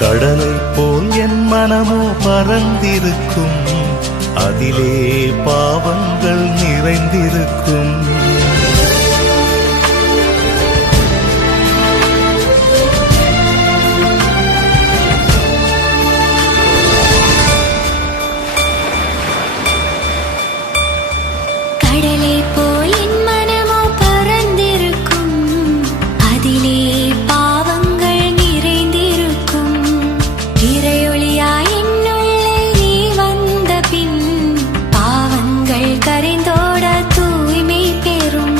கடலை போல் என் மனமோ பறந்திருக்கும், அதிலே பாவங்கள் நிறைந்திருக்கும். கடலை போல் என் மனமோ பறந்திருக்கும், அதிலே பாவங்கள் நிறைந்திருக்கும். இறையொளியாய் என்னுள்ளே நீ வந்த பின் பாவங்கள் கரைந்தோட தூய்மை பெறும்.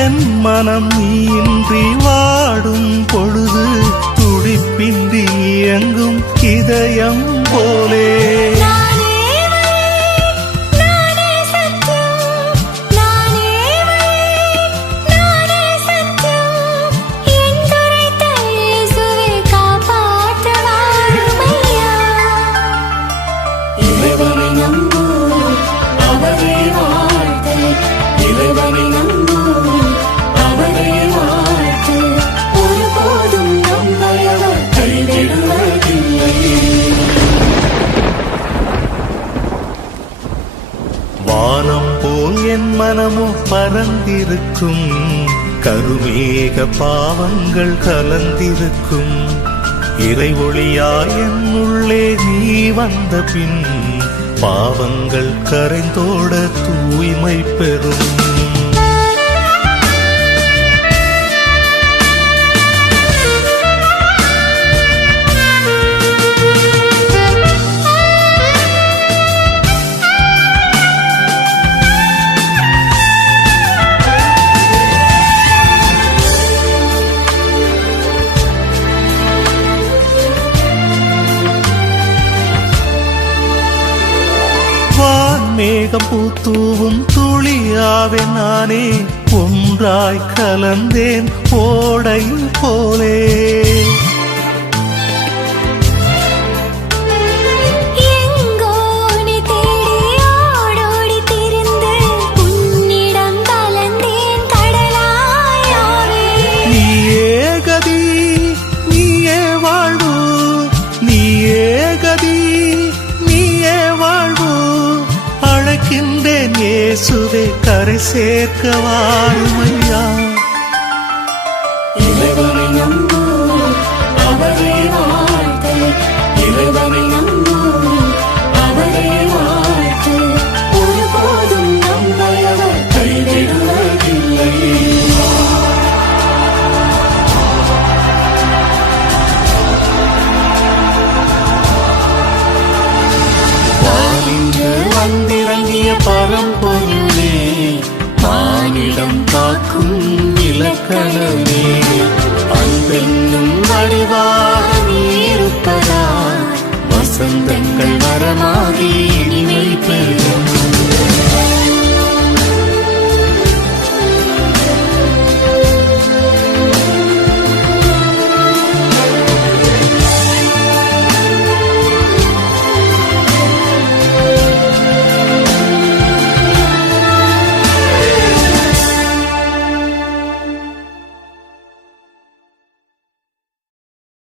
என் மனம் நீயின்றி வாடும் பொழுது துடிப்பின்றி இயங்கும் இதயம் போலே. வானம் போல் என் மனமோ பறந்திருக்கும், கருமேக பாவங்கள் கலந்திருக்கும். இறை ஒளியாய் என்னுள்ளே நீ வந்த பின் பாவங்கள் கரைந்தோட தூய்மை பெறும். மேகம் பூத்தூவும் துளியாவே நானே ஒன்றாய் கலந்தேன் ஓடை போலே. நீயே கதி நீயே வாழ்வு, நீயே கதி நீயே வாழ்வு. அழைக்கின்றேன் இயேசுவே, கரை சேர்க்க வாருமையா. இறைவனை நம்பு, அவரே வாழ்த்து. இறைவனை நம்பு, அவரே வாழ்த்து. ஒருபோதும் நம்மை அவர் கைவிடுவதில்லை. வந்திறங்கிய பரம்பொருளே, மானிடம் காக்கும் இலக்கணம்